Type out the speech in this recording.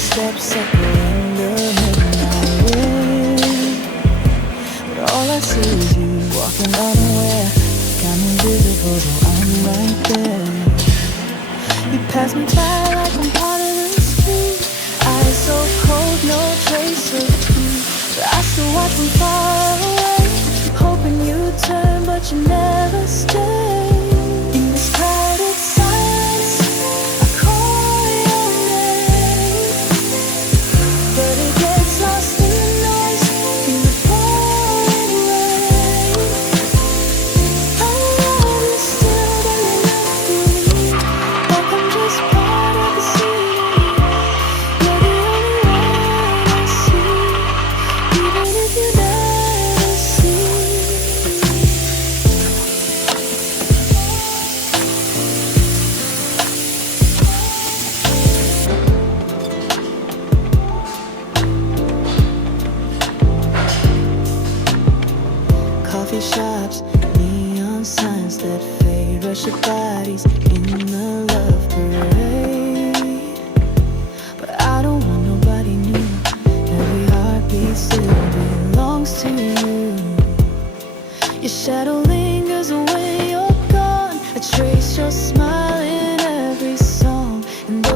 steps echo in the midnight wind. But all I see is you walking unaware, like I'm invisible though I'm right there. You pass me by like I'm part of the street. Eyes so cold, no trace of you. But I still watch from far away, hoping you'd turn, but you never stay. In this crowded silence, I call your name, but it gets lost in the noise, in the pouring rain. I love you still, but you're not for me. Like I'm just part of the scenery. You're the only one I see, even if you never see. Coffee shops, neon signs that fade, rush your bodies in